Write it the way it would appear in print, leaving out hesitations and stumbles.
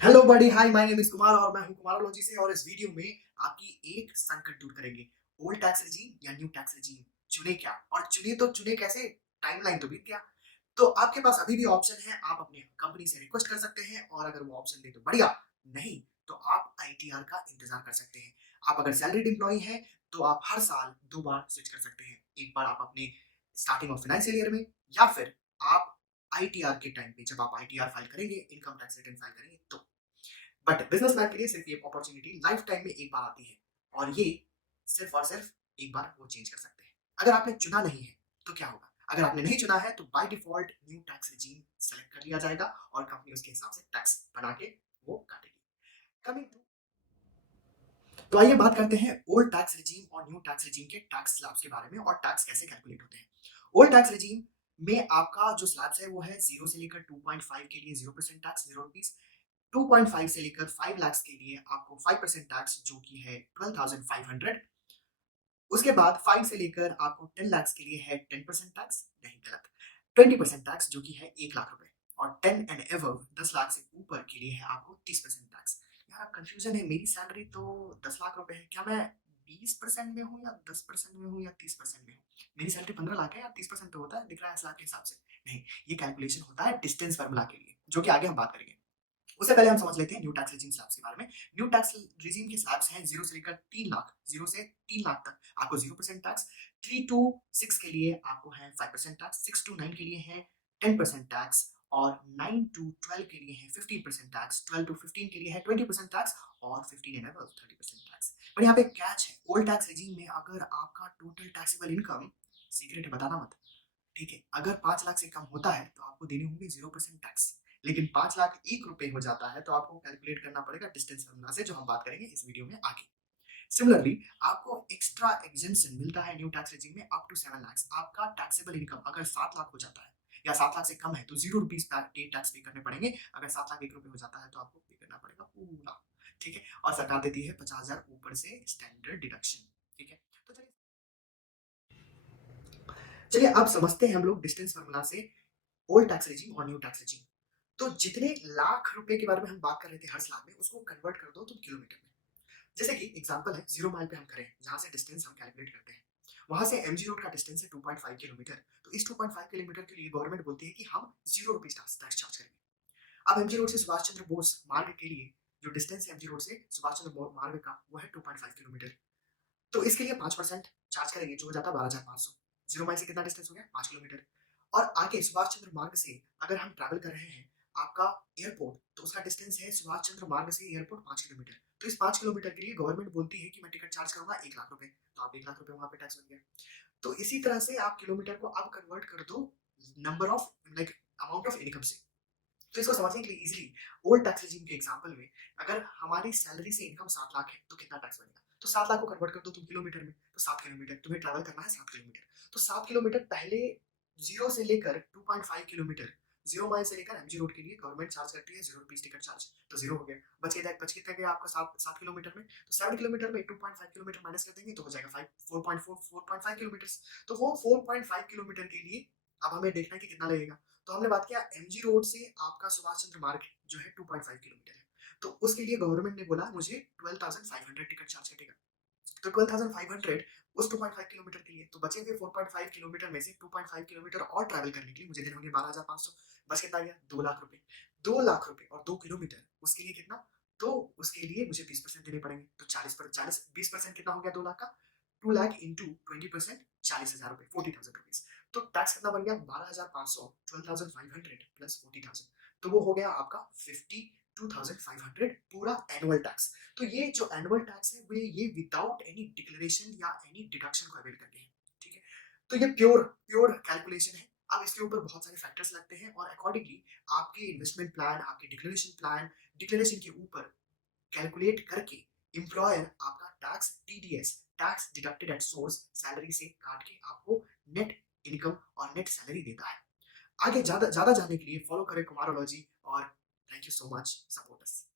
Hello buddy, hi, my name is Kumar और मैं हूं कुमारोलॉजी से। और इस वीडियो में आपकी एक संकट दूर करेंगे। ओल्ड टैक्स रेजीम या न्यू टैक्स रेजीम, चुने क्या? और चुने तो चुने कैसे? टाइमलाइन तो बीत गया। तो आपके पास अभी भी ऑप्शन है, आप अपनी कंपनी से रिक्वेस्ट कर सकते हैं और अगर वो ऑप्शन दे तो बढ़िया, नहीं तो आप आईटीआर का इंतजार कर सकते हैं। आप अगर सैलरीड एम्प्लॉई हैं तो आप हर साल 2 बार स्विच कर सकते हैं। एक बार आप अपने स्टार्टिंग ऑफ फाइनेंशियल ईयर में, या फिर आप आईटीआर के टाइम पे जब आप आईटीआर फाइल करेंगे, इनकम टैक्स रिटर्न फाइल करेंगे तो। बट बिजनेसमैन के लिए सिर्फ ये अपॉर्चुनिटी लाइफ टाइम में एक बार आती है, और ये सिर्फ और सिर्फ एक बार वो चेंज कर सकते हैं। अगर आपने चुना नहीं है तो क्या होगा? अगर आपने नहीं चुना है तो by default new tax regime select कर लिया जाएगा और कंपनी उसके हिसाब से टैक्स बना के वो काटेगी। कमिंग टू, तो आइए बात करते हैं ओल्ड टैक्स रेजीम और न्यू टैक्स रेजीम के टैक्स स्लैब्स के बारे में और टैक्स कैसे कैलकुलेट होते हैं। ओल्ड टैक्स रेजीम में आपका जो स्लैब्स है वो है 0 से लेकर 2.5 के लिए 0% टैक्स, 0 रुपीज। 2.5 से लेकर 5 लाख के लिए आपको 5% टैक्स, जो कि है 12,500। उसके बाद 5 से लेकर आपको 10 लाख के लिए है 10% टैक्स, नहीं गलत, 20% टैक्स, जो कि है 1 लाख रुपए। और 10 एंड एबव 10 लाख से ऊपर के लिए है आपको 30% टैक्स। यार कंफ्यूजन है, मेरी सैलरी तो 10 लाख रुपए है, क्या मैं 20% में हूँ या 10% में हूँ या 30% में हूँ? मेरी सैलरी 15 लाख है, या 30% तो होता है, दिख रहा है इस लाख के हिसाब से। नहीं, ये कैलकुलेशन होता है डिस्टेंस फार्मूला के लिए, जो कि आगे हम बात करेंगे। उससे पहले हम समझ लेते हैं न्यू टैक्स रेजिम स्लैब्स के बारे में। न्यू टैक्स रेजिम के स्लैब्स हैं 0 से लेकर 3 लाख, 0 से 3 लाख तक आपको 0% टैक्स, 3 टू 6 के लिए आपको है 5% टैक्स, 6 टू 9 के लिए है 10% टैक्स, और 9 टू 12 के लिए है 15% टैक्स, 12 टू 15 के लिए है 20% टैक्स, और 15 एंड अबव 30% टैक्स। पर यहाँ पे कैच है, ओल्ड टैक्स रेजिम में अगर आपका टोटल टैक्सेबल इनकम, सीक्रेट है बताना मत, ठीक है, अगर 5 लाख से कम होता है तो आपको देने होंगे 0% टैक्स। लेकिन 5 लाख 1 रुपए हो जाता है तो आपको कैलकुलेट करना पड़ेगा डिस्टेंस फार्मूला से, जो हम बात करेंगे इस वीडियो में आगे। सिमिलरली आपको एक्स्ट्रा एग्जेम्पशन मिलता है न्यू टैक्स रेजिम में अप टू 7 लाख। आपका टैक्सेबल इनकम अगर 7 लाख हो जाता है या 7 लाख से कम है तो 0 रुपीज टैक्स पे करने पड़ेंगे। अगर 7 लाख 1 रुपए हो जाता है तो आपको पे करना पड़ेगा पूरा, ठीक है। और सरकार देती है 50,000 ऊपर से स्टैंडर्ड डिडक्शन, ठीक है। तो चलिए चलिए अब समझते हैं हम लोग डिस्टेंस फार्मूला से ओल्ड टैक्स रेजिम और न्यू टैक्स रेजिम। तो जितने लाख रुपए के बारे में हम बात कर रहे थे हर स्लैब में, उसको कन्वर्ट कर दो तुम किलोमीटर में। जैसे कि एग्जांपल है, 0 माइल पे हम करें, जहां से डिस्टेंस हम कैलकुलेट करते हैं, वहां से एमजी रोड का डिस्टेंस है 2.5 किलोमीटर। तो इस 2.5 किलोमीटर के लिए गवर्नमेंट बोलती है कि हम 0 रुपीज टैक्स चार्ज करेंगे। अब एमजी रोड से सुभाष चंद्र बोस मार्ग के लिए जो डिस्टेंस है एमजी रोड से सुभाष चंद्र मार्ग का, वो है 2.5 किलोमीटर। तो इसके लिए 5% चार्ज करेंगे, जो हो जाता है 12,500। 0 माइल से कितना डिस्टेंस हो गया? 5 किलोमीटर। और आगे सुभाष चंद्र मार्ग से अगर हम ट्रैवल कर रहे हैं आपका एयरपोर्ट, तो उसका डिस्टेंस है सुभाष चंद्र मार्ग से एयरपोर्ट 5 किलोमीटर। तो इस 5 किलोमीटर के लिए गवर्नमेंट बोलती है कि मैं टिकट चार्ज करूंगा 1 लाख रुपए। तो आप 1 लाख रुपए वहां पे टैक्स बन गया। तो इसी तरह से आप किलोमीटर को अब कन्वर्ट कर दो number of, like, amount of income से। तो इसको समझने के लिए इजीली, ओल्ड टैक्स रेजिम के एग्जांपल में, अगर हमारी सैलरी से इनकम 7 लाख है तो कितना टैक्स बनेगा? तो 7 लाख को कन्वर्ट कर दो तुम किलोमीटर में, तो 7 किलोमीटर तुम्हें ट्रैवल करना है, 7 किलोमीटर। तो 7 किलोमीटर पहले 0 से लेकर 2.5 किलोमीटर, 0 माइल से लेकर एमजी रोड के लिए गवर्नमेंट चार्ज करती है 0 रुपीज टिकट चार्ज। तो 0 हो गया, बच कितना गया आपका 7 किलोमीटर में? तो 7 किलोमीटर में 2.5 किलोमीटर माइनस कर देंगे तो हो जाएगा 5 4.4 4.5 किलोमीटर। तो वो 4.5 किलोमीटर के लिए अब हमें देखना है कि कितना लगेगा। तो हमने बात किया एमजी रोड से आपका सुभाष चंद्र मार्ग जो है 2.5 किलोमीटर है, तो उसके लिए गवर्नमेंट ने बोला मुझे 12,500 टिकट चार्ज कटेगा। तो 12,500 उस 2.5 किलोमीटर के लिए, तो बचे हुए 4.5 किलोमीटर में से 2.5 किलोमीटर और ट्रैवल करने के लिए मुझे देने होंगे 12,500। बस कितना गया? 2 लाख रुपए। 2 लाख रुपए और 2 किलोमीटर, उसके लिए कितना? तो उसके लिए मुझे 20% देने पड़ेंगे। तो 20% कितना हो गया 2 लाख का? 2 लाख इंटू 20%, 40,000 रुपए, 40,000 रुपीज। तो टैक्स कितना बन गया? 12,500, 12,500 प्लस 40,000। तो वो हो गया आपका 52,500 पूरा एनुअल टैक्स। तो ये जो एनुअल टैक्स है वो ये विदाउट एनी डिक्लेरेशन या एनी डिडक्शन को अवेल करके है, ठीक है। तो ये प्योर प्योर कैलकुलेशन है। अब इसके ऊपर बहुत सारे फैक्टर्स लगते हैं और अकॉर्डिंगली आपके इन्वेस्टमेंट प्लान, आपके डिक्लेरेशन प्लान, डिक्लेरेशन के ऊपर कैलकुलेट करके एम्प्लॉयर आपका tax TDS, tax deducted at source, salary से काट के आपको नेट इनकम और नेट सैलरी देता है। आगे ज्यादा ज्यादा जानने के लिए फॉलो करें कुमारोलॉजी, और thank you so much, support us.